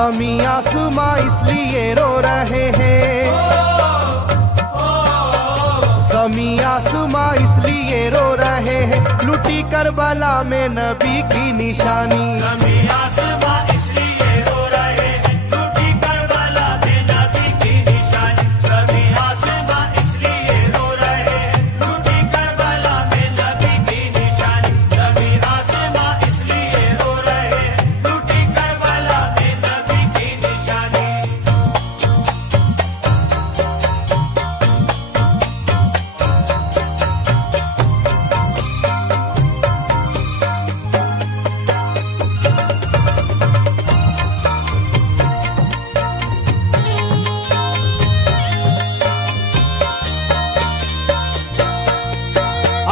ज़मीं आसमां इसलिए रो रहे हैं, ज़मीं आसमां इसलिए रो रहे हैं, लुटी करबला में नबी की निशानी। ज़मीं आसमां इसलिए रो रहे हैं, लुटी करबला में नबी की निशानी। ज़मीं आसमां इसलिए रो रहे हैं, लुटी करबला में नबी की निशानी। ज़मीं आसमां इसलिए रो रहे हैं, लुटी करबला में नबी की निशानी।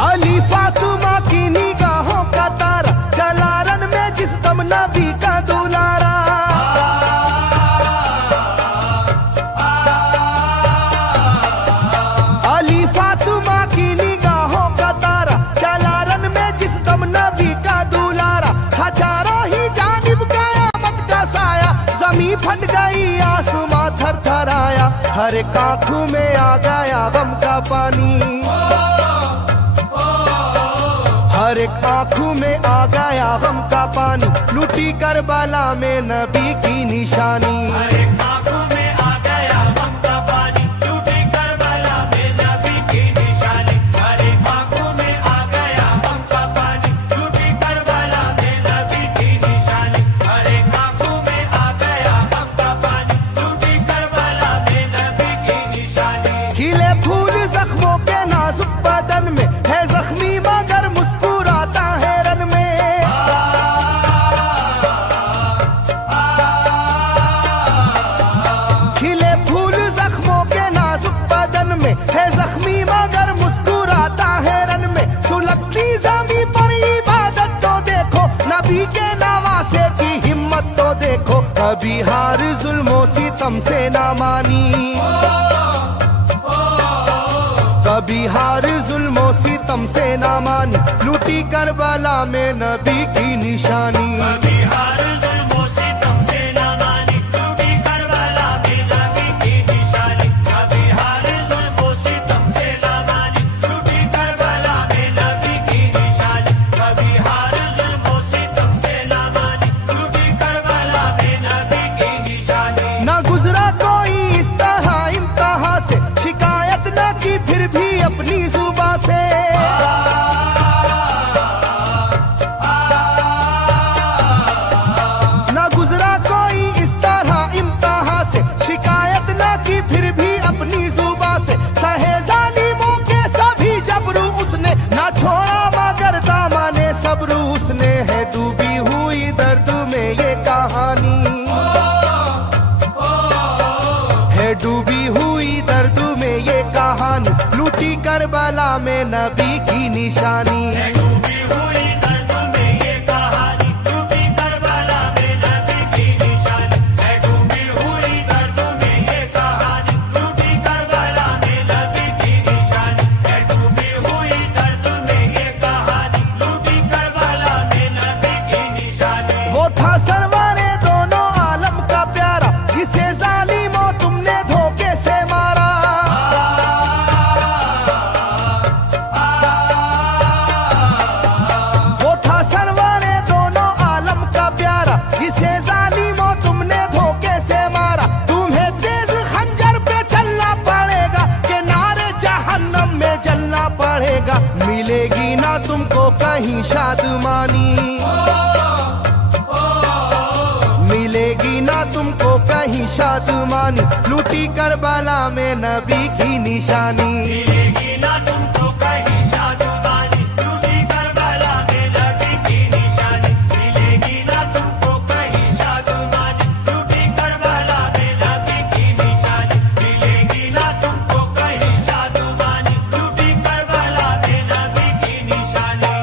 अली फातिमा की निगाहों का तारा, चला रन में जिस दम नबी का दुलारा। अली फातिमा की निगाहों का तारा, चला रन में जिस दम नबी का दुलारा। हजारों ही जानिब कयामत का साया, जमीन फट गई आसमां थर थर आया। हर एक आंखों में आ गया गम का पानी, हर एक आंखों में आ गया गम का पानी, लुटी करबला में नबी की निशानी। हर एक आंखों में आ गया गम का पानी, लुटी करबला में नबी की निशानी। हर एक आंखों में आ गया गम का पानी, लुटी करबला में नबी की निशानी। हर एक आंखों में आ गया गम का पानी, लुटी करबला में नबी की निशानी। खिले फूल जख्मों के नाजुक बदन में है जख्मी मगर मुस्कुराता है रन में। खिले फूल जख्मों के नाजुक बदन में है जख्मी मगर मुस्कुराता है रन में। सुलगती ज़मीं पर इबादत तो देखो, नबी के नवासे की हिम्मत तो देखो। कभी हार जुल्मों सितम से ना मानी, कभी हार जुल्मों सितम से ना मानी, लुटी करबला में नबी की निशानी। कभी हार जुल्मों सितम से ना मानी, लुटी करबला में नबी की निशानी। कभी हार जुल्मों सितम से ना मानी, लुटी करबला में नबी की निशानी। कभी हार जुल्मों सितम से ना मानी, लुटी करबला में नबी की निशानी। ना गुजरा कोई इस तरह इम्तिहा से, शिकायत न की फिर भी अपनी जुबां से। ना गुजरा कोई इस तरह इम्तिहा से, शिकायत न की फिर भी अपनी जुबां से। सहे जालिमों के सभी जबरू उसने, ना छोड़ा मगर दामने सब्र उसने। है डूबी हुई दर्द में ये कहानी, है डूबी हुई दर्द में ये कहानी, लुटी करबला में नबी की निशानी। है डूबी हुई दर्द में ये कहानी, लुटी करबला में नबी की निशानी। है डूबी हुई दर्द में ये कहानी, लुटी करबला में नबी की निशानी। है डूबी हुई दर्द में ये कहानी, लुटी करबला में नबी की निशानी। वो था सरवारे दोनों आलम का प्यारा, जिसे जालिमों तुमने धोखे से मारा। वो था सरवारे दोनों आलम का प्यारा, जिसे जालिमों तुमने धोखे से मारा। तुम्हें तेज खंजर पे चलना पड़ेगा, के नारे जहन्नम में जलना पड़ेगा। मिलेगी ना तुमको कहीं शादमानी, मिलेगी ना तुमको कहीं शादमानी, लुटी करबला में नबी की निशानी। मिलेगी ना तुमको कहीं शादमानी, लुटी करबला में नबी की निशानी। मिलेगी ना तुमको कहीं शादमानी, लुटी करबला में नबी की निशानी। मिलेगी ना तुमको कहीं शादमानी, लुटी करबला में नबी की निशानी।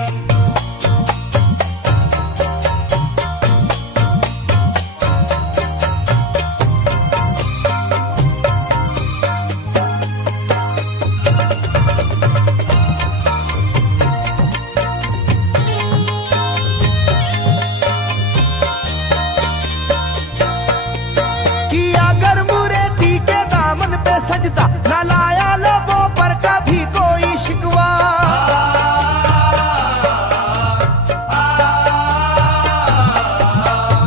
दामन पे सजदा, न लाया लबों पर कभी कोई शिकवा।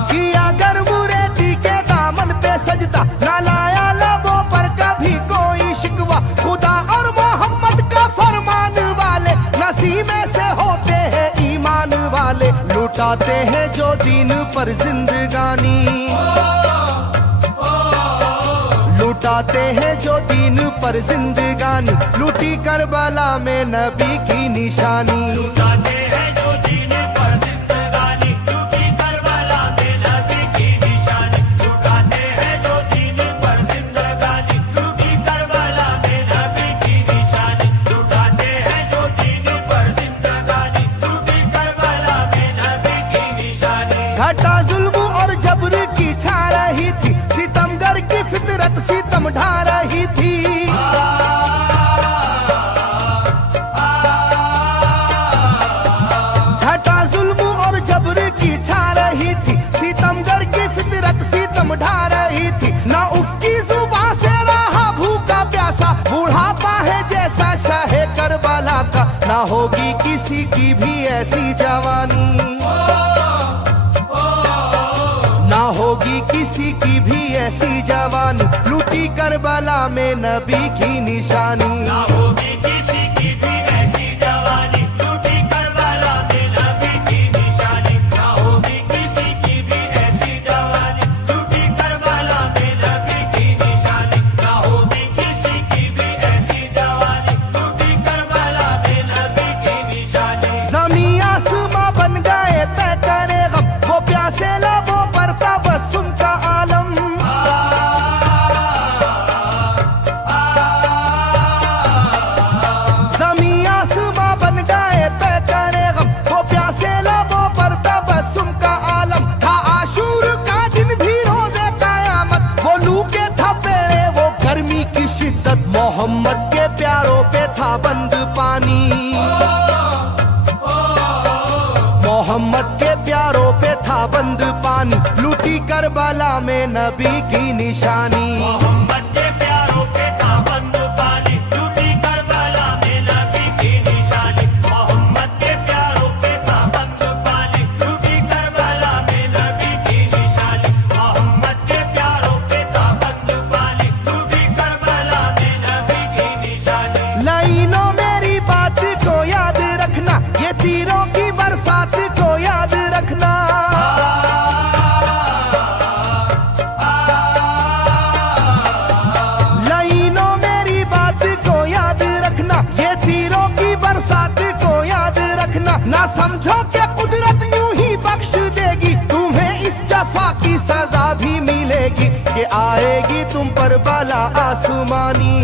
किया गर्म रेती के दामन पे सजदा, न लाया लबों पर कभी कोई शिकवा। खुदा और मोहम्मद का फरमान वाले नसी में से होते हैं ईमान वाले। लुटाते हैं जो दीन पर जिंदगानी, लुटाते हैं जो दीन पर जिंदगानी। लूटी करबला में नबी की निशानी। लुटाते हैं जो दीन पर जिंदगानी, लूटी करबला में नबी की निशानी। लुटाते हैं जो दीन पर जिंदगानी, लूटी करबला में नबी की निशानी। लुटाते हैं जो दीन पर जिंदगानी, लूटी करबला में नबी की निशानी। घटा जुल्म और जबर की छा रही थी, सितमगर की फितरत सितम ढा रही थी। घटा जुल्म और जबर की छा रही थी, सितमगर की फितरत सितम ढा रही थी। ना उसकी जुबान से रहा भूखा प्यासा, बुढ़ापा है जैसा शाहे करबला का। ना होगी किसी की भी ऐसी जवानी, ना होगी किसी की भी ऐसी जवानी। लूटी करबला में नबी की निशानी। ना होगी किसी की भी ऐसी जवानी, लूटी करबला में नबी की निशानी। ना होगी किसी की भी ऐसी जवानी, लूटी करबला में नबी की निशानी। ना होगी किसी की भी ऐसी जवानी, लूटी करबला में नबी की निशानी। ज़मीं आसमां बन गए तय करे गम, वो प्यासे लबों पर तबस्सुम का आलम। ज़मीं आसमां बन गए तय करे गम, वो प्यासे लबों पर तबस्सुम का आलम। था आशूर का दिन भी रोज़े क़यामत, वो लू के थपेड़े वो गर्मी की शिद्दत। मोहम्मद के प्यारों पे था बंद पानी, मोहम्मद के प्यारों पे था बंद पानी। लूटी करबला में नबी की निशानी। मोहम्मद के प्यारों पे था बंद पानी, लूटी करबला में नबी की निशानी। मोहम्मद के प्यारों पे था बंद पानी, लूटी करबला में नबी की निशानी। मोहम्मद के प्यारों पे था बंद पानी, लूटी करबला में नबी की निशानी। लाइनों मेरी बात को याद रखना, ये तीरों की बरसात को याद रखना। लाइनों मेरी बात को याद रखना, ये तीरों की बरसात को याद रखना। ना समझो कि कुदरत यूं ही बख्श देगी, तुम्हें इस जफा की सजा भी मिलेगी। कि आएगी तुम पर बला आसमानी,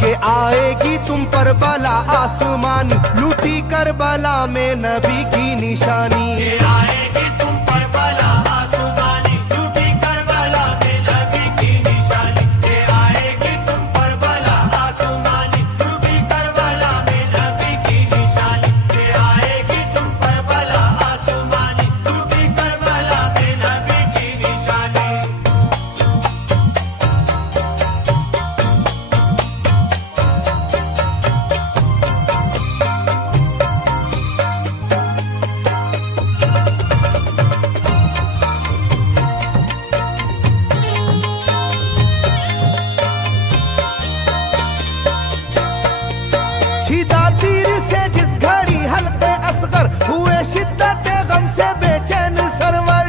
के आएगी तुम पर बला आसमानी। लूटी करबला में नबी की निशानी। ये आएगी तुम पर बला आसमानी, लूटी करबला में नबी की निशानी। ये आएगी तुम पर बला आसमानी, लूटी करबला में नबी की निशानी। ये आएगी तुम पर बला आसमानी, लूटी करबला में नबी की निशानी। छिदा तीर से जिस घड़ी हल्के असगर, हुए शिद्दत गम से बेचैन सरवर।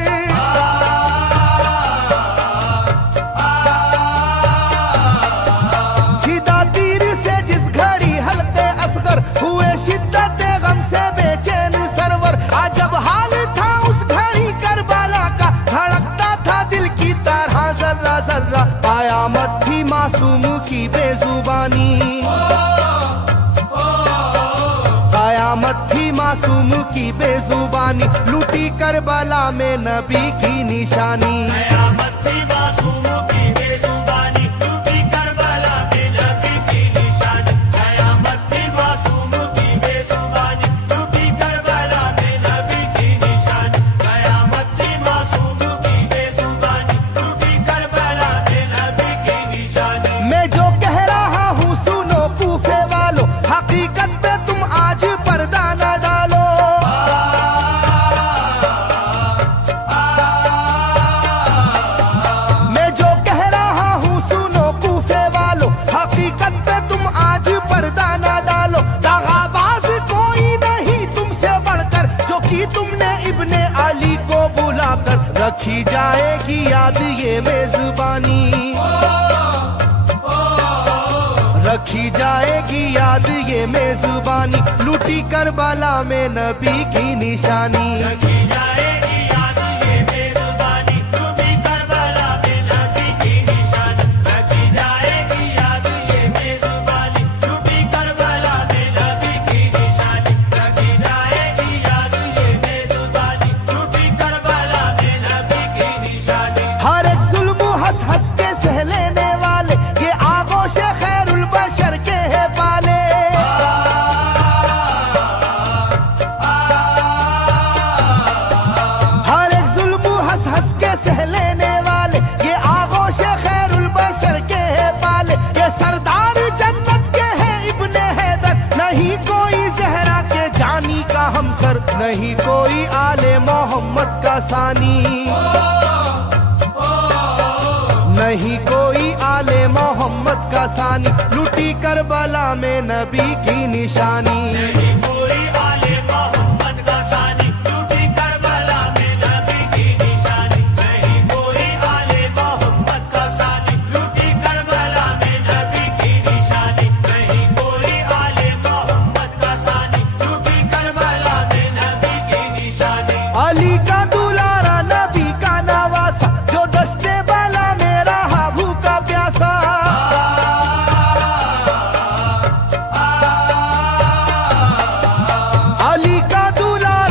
छिदा तीर से जिस घड़ी हल्के असगर, हुए शिद्दत गम से बेचैन सरवर। अजब हाल था उस घड़ी करबला का, धड़कता था दिल की तरह जर्रा जर्रा। कयामत थी मासूम की बेजुबानी, कयामत थी मासूम की बेजुबानी। लूटी करबला में नबी की निशानी। कयामत थी मासूम की बेजुबानी, लूटी करबला में नबी की निशानी। कयामत थी मासूम की बेजुबानी, लूटी करबला में नबी की निशानी। कयामत थी मासूम की बेजुबानी, लूटी करबला रखी जाएगी याद ये मेजबानी, रखी जाएगी याद ये मेजबानी, लूटी करबला में नबी की निशानी। रखी जाएगी याद ये मेजबानी, लूटी करबला में नबी की निशानी। रखी जाएगी याद ये मेजबानी, लूटी करबला में नबी की निशानी। रखी जाएगी याद ये मेजबानी, लूटी करबला में नबी की निशानी। हर एक जुल्म हंस हंस के सह लेने वाले, ये आगोश खैरुल बशर के है पाले। हर एक जुल्म हंस हंस के सह लेने वाले, ये आगोश खैरुल बशर के है पाले। ये सरदार जन्नत के है इब्ने हैदर, नहीं कोई जहरा के जानी का हमसर, नहीं कोई आले मोहम्मद का सानी, नहीं कोई आले मोहम्मद का सानी, लूटी करबला में नबी की निशानी। नहीं